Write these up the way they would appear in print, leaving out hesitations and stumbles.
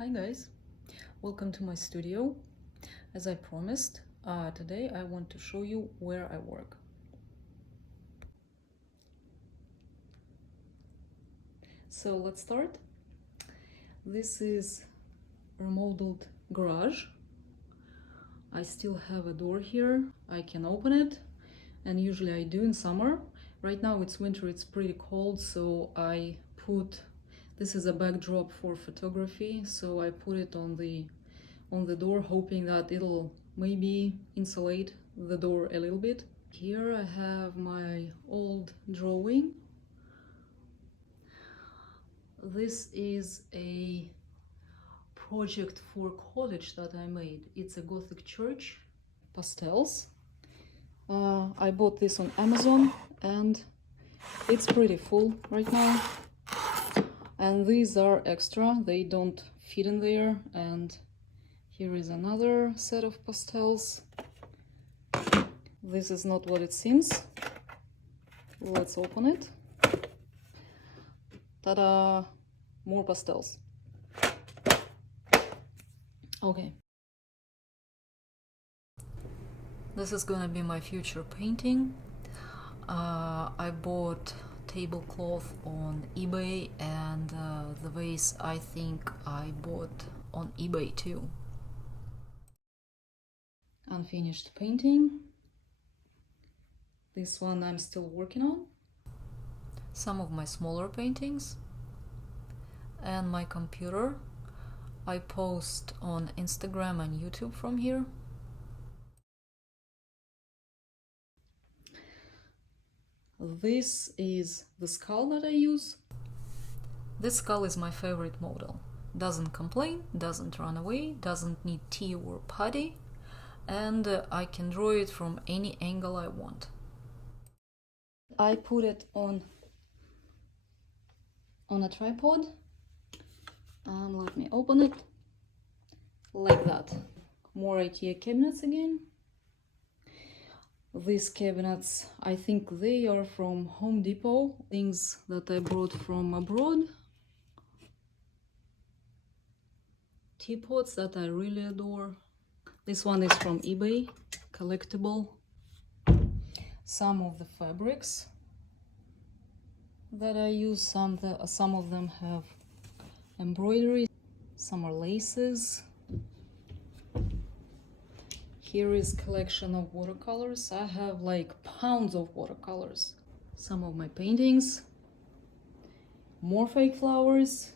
Hi guys, welcome to my studio. As I promised, today I want to show you where I work. So let's start. This is remodeled garage. I still have a door here. I can open it, and usually I do in summer. Right now it's winter, it's pretty cold, so I put this is a backdrop for photography, so I put it on the door, hoping that it'll maybe insulate the door a little bit. Here I have my old drawing. This is a project for college that I made. It's a Gothic church. Pastels. I bought this on Amazon and it's pretty full right now. And these are extra, they don't fit in there. And here is another set of pastels. This is not what it seems. Let's open it. Ta-da! More pastels. Okay. This is gonna be my future painting. I bought tablecloth on eBay, and the vase I think I bought on eBay too. Unfinished painting. This one I'm still working on. Some of my smaller paintings. And my computer. I post on Instagram and YouTube from here. This is the skull that I use. This skull is my favorite model. Doesn't complain, doesn't run away, doesn't need tea or putty, and I can draw it from any angle I want. I put it on a tripod, and let me open it like that. More IKEA cabinets again. These cabinets, I think they are from Home Depot, things that I brought from abroad. Teapots that I really adore. This one is from eBay, collectible. Some of the fabrics that I use, some of them have embroidery, some are laces. Here is collection of watercolors. I have like pounds of watercolors. Some of my paintings. More fake flowers.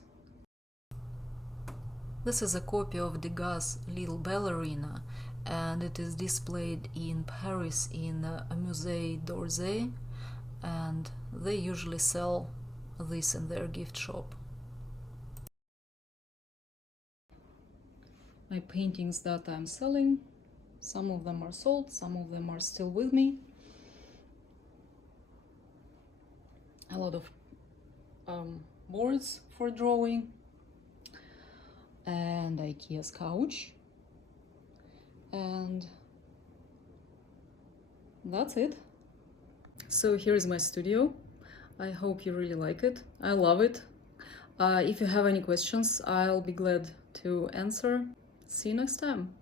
This is a copy of Degas' Little Ballerina, and it is displayed in Paris in a Musée d'Orsay, and they usually sell this in their gift shop. My paintings that I'm selling. Some of them are sold, some of them are still with me. A lot of boards for drawing. And IKEA's couch. And that's it. So here is my studio. I hope you really like it. I love it. If you have any questions, I'll be glad to answer. See you next time.